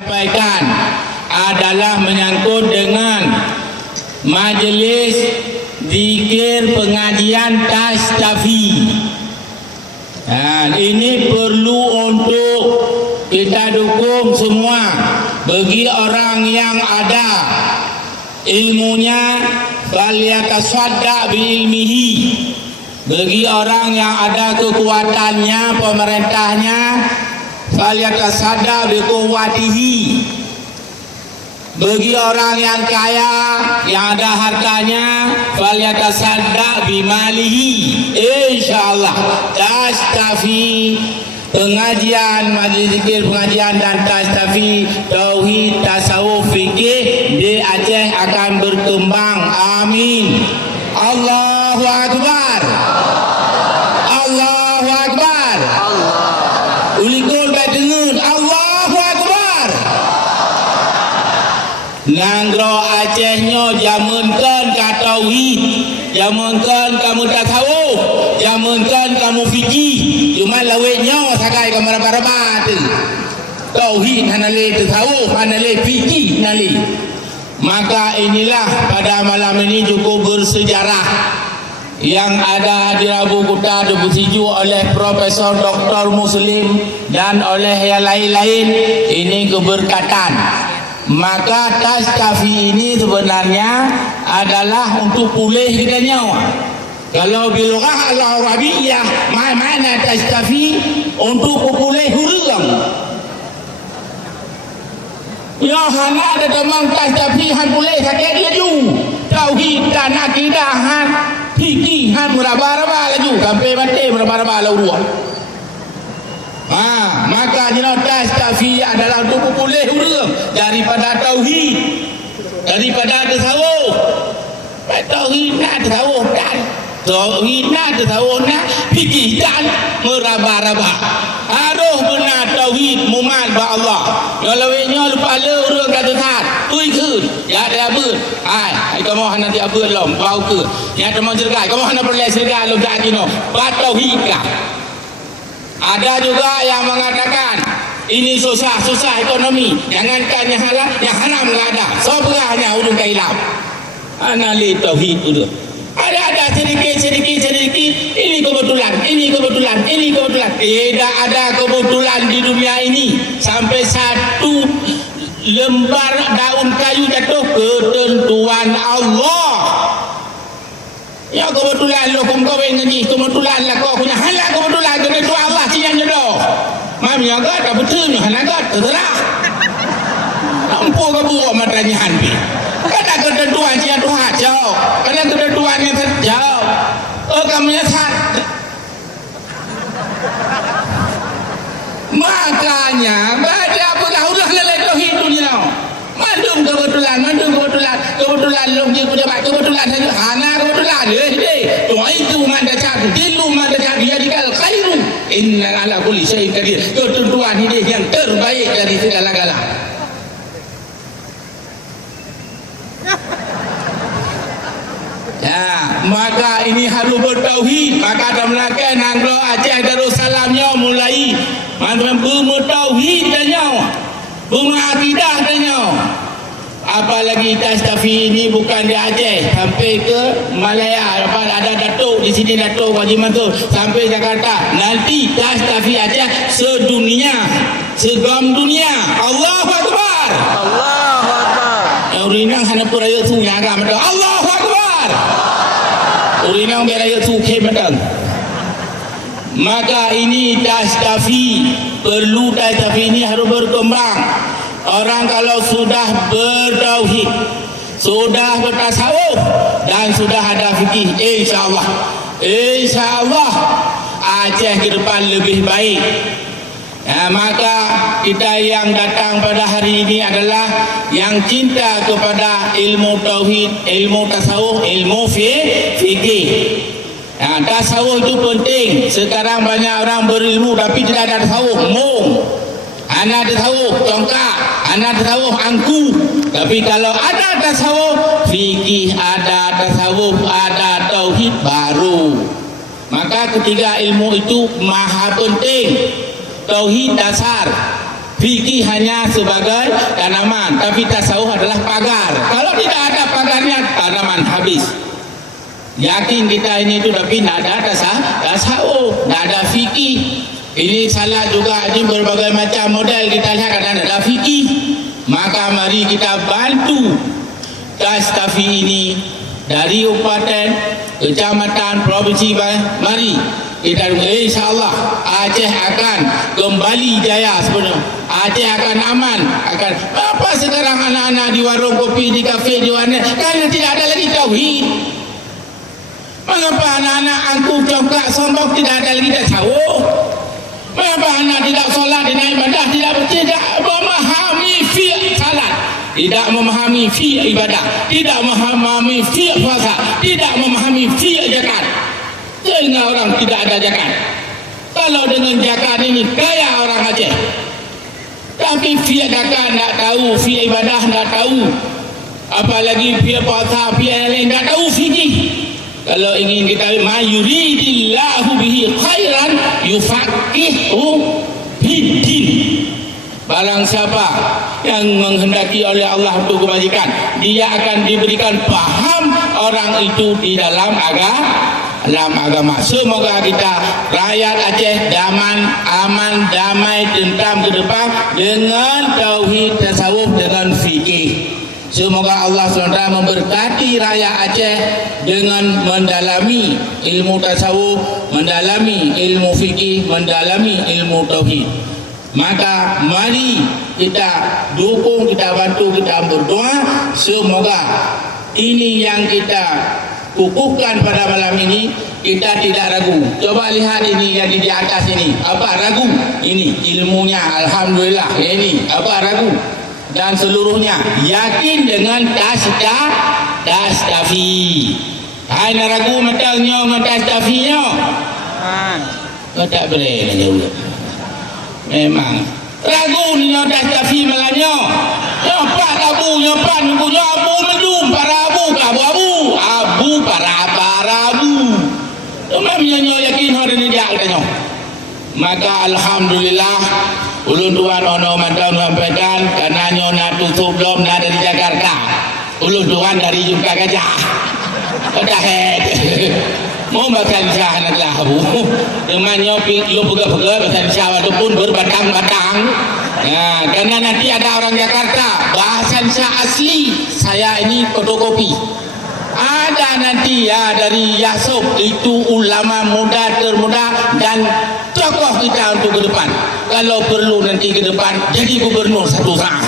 sampaikan adalah menyangkut dengan majlis zikir pengajian Tastafi. Ini perlu untuk kita dukung semua. Bagi orang yang ada ilmunya, falyatasaddaq biilmihi. Bagi orang yang ada kekuatannya, pemerintahnya, falyatasaddaq biquwwatihi. Bagi orang yang kaya, yang ada hartanya, falyatasaddaq bimalihi. Insyaallah Tastafi pengajian, majlis zikir pengajian dan Tastafi tauhid tasawuf fikih di Aceh akan berkembang. Amin. Allahu akbar. Allahu akbar. Ulikul badengun. Allahu akbar. Nanggro Acehnya jamunkan ka tauhid, jamunkan kamu tasawuf, jamunkan kamu fikih. Cuma lawetnya sakai ka maraba-raba tu. Tauhid hanale tasawuf, hanale fikih hanale. Maka inilah pada malam ini cukup bersejarah yang ada di Rabu Kota dibutuhkan oleh Profesor Dr. Muslim dan oleh yang lain-lain. Ini keberkatan. Maka Tastafi ini sebenarnya adalah untuk pulih kita nyawa. Kalau bilughah al-Arabiyyah mana Tastafi untuk pulih hurang. Ya hana ada teman Tastafi han pulih sakit laju. Tauhid dan akidah han fikih han meraba-raba laju sampai mati meraba-raba lalu. Maka jenah Tastafi adalah untuk pulih hurang daripada tauhid, daripada tasawuf. Tauhid nak tasawuf dan tauhid nak tasawuf nak fikih dan meraba-raba. Aduh benar tauhid mumal ba Allah. Kalau nya lupa le urang kata sat, tui keun. Ya ada apa? Ai kamu hana ti apa lom bau ke. Ya teman sergai, kamu hana perle sergai lo dak dino. Ba tauhid ka. Ada juga yang mengatakan ini susah ekonomi. Jangankan yang halal, yang haram enggak ada. Sobrahnya urang kailam. Anali tauhid itu. Ada sedikit. Ini kebetulan. Tidak ada kebetulan di dunia ini. Sampai satu lembar daun kayu jatuh, ketentuan Allah. Ya kebetulan lo kau kawin ngaji, kebetulan lah kau punya halal, kebetulan ketentuan Allah siang jodoh. Mami agak tak betul, agak terserah. Nampu ke buat matanya hanbi. Kata ketentuan siang Tuhan jauh, kata ketentuan yang terjauh. Kamu nyesat. Makanya baca apa ulah lelai tauhid dunia. Mandung kebetulan lo pergi pejabat kebetulan saja. Hana kebetulan doa itu manda cadu dilu manda cadu jadikal khairu inna ala kulli syai'in qadir. Ketentuan ini yang terbaik dari segala-gala. Ya, maka ini harus bertauhid. Maka ada Melaka Nanggro Aceh Darussalamnya mulai mantan bertauhid dan nyawa, berakidah dan nyawa. Apalagi Tastafi ini bukan di Aceh, sampai ke Malaya. Ada Datuk di sini, Datuk Haji Mansur, sampai Jakarta. Nanti Tastafi Aceh sedunia, segam dunia. Allahu akbar. Allahu akbar. Urinang hana puraya tu yang agak betul. Allahu akbar. Urinang beraya tu betul. Maka ini Tastafi, perlu Tastafi ini harus berkembang. Orang kalau sudah bertauhid, sudah bertasawuf dan sudah ada fikih, insyaallah Aceh ke depan lebih baik. Maka kita yang datang pada hari ini adalah yang cinta kepada ilmu tauhid, ilmu tasawuf, ilmu fikih. Tasawuf itu penting. Sekarang banyak orang berilmu tapi tidak ada tasawuf. Anak tasawuf congkak, anak tasawuf angku. Tapi kalau ada tasawuf, fikih ada, tasawuf ada, tauhid baru. Maka ketiga ilmu itu maha penting. Tauhid dasar, Fikih hanya sebagai tanaman, tapi tasawuf adalah pagar. Kalau tidak ada pagarnya, tanaman habis. Yakin kita ini itu, tapi tidak ada tasawuf, tidak ada fikih. Ini salah juga, ini berbagai macam model kita lihat kadang ada fikih. Maka mari kita bantu Tastafi ini dari kabupaten, kecamatan, provinsi. Mari kita insyaAllah Aceh akan kembali jaya sebenarnya. Aceh akan aman. Akan apa sekarang anak-anak di warung kopi, di kafe, di mana, karena tidak ada lagi tauhid. Mengapa anak-anak angkuh, congkak, sombong tidak ada lagi tasawuf? Mengapa anak tidak solat, tidak ibadah, tidak memahami fiqh salat, tidak memahami fiqh ibadah, tidak memahami fiqh puasa, tidak memahami fiqh zakat? Sehingga orang tidak ada zakat. Kalau dengan zakat ini kaya orang Aceh, tapi fiqh zakat tidak tahu, fiqh ibadah tidak tahu, apalagi fiqh puasa, fiqh yang lain tidak tahu fikih. Kalau ingin kita ma yuridillahu bihi khairan yufaqihu fiddin. Barang siapa yang menghendaki oleh Allah untuk kebajikan, dia akan diberikan paham orang itu di dalam agama. Semoga kita rakyat Aceh aman, damai, tentram ke depan dengan tauhid, tasawuf, dengan fikih. Semoga Allah SWT memberkati rakyat Aceh dengan mendalami ilmu tasawuf, mendalami ilmu fikih, mendalami ilmu tauhid. Maka mari kita dukung, kita bantu, kita berdoa. Semoga ini yang kita kukuhkan pada malam ini, kita tidak ragu. Coba lihat ini yang di atas ini, apa ragu? Ini ilmunya, alhamdulillah. Ini apa ragu? Dan seluruhnya yakin dengan Tastafi. Hai nak ragu matangnya dengan Tastafinya. Kau tak boleh nak. Memang ragu ni Tastafi malanya. Nyopat abu, nyopat punya abu mendung para abu, abu para abu. Memangnya yakin hari ni dia katanya. Maka alhamdulillah ulun tuan ono mantau sampaikan karena nak tutup belum nak dari Jakarta. Ulun tuan dari Jumpa Gajah. Kedahet. Mau makan syah nak lahu. Temannya lu pegah-pegah makan syah walaupun berbatang-batang. Nah, karena nanti ada orang Jakarta bahasan syah asli. Saya ini fotokopi. Ada nanti ya dari Yasub, itu ulama muda termuda dan tokoh kita untuk ke depan. Kalau perlu nanti ke depan jadi gubernur satu saat.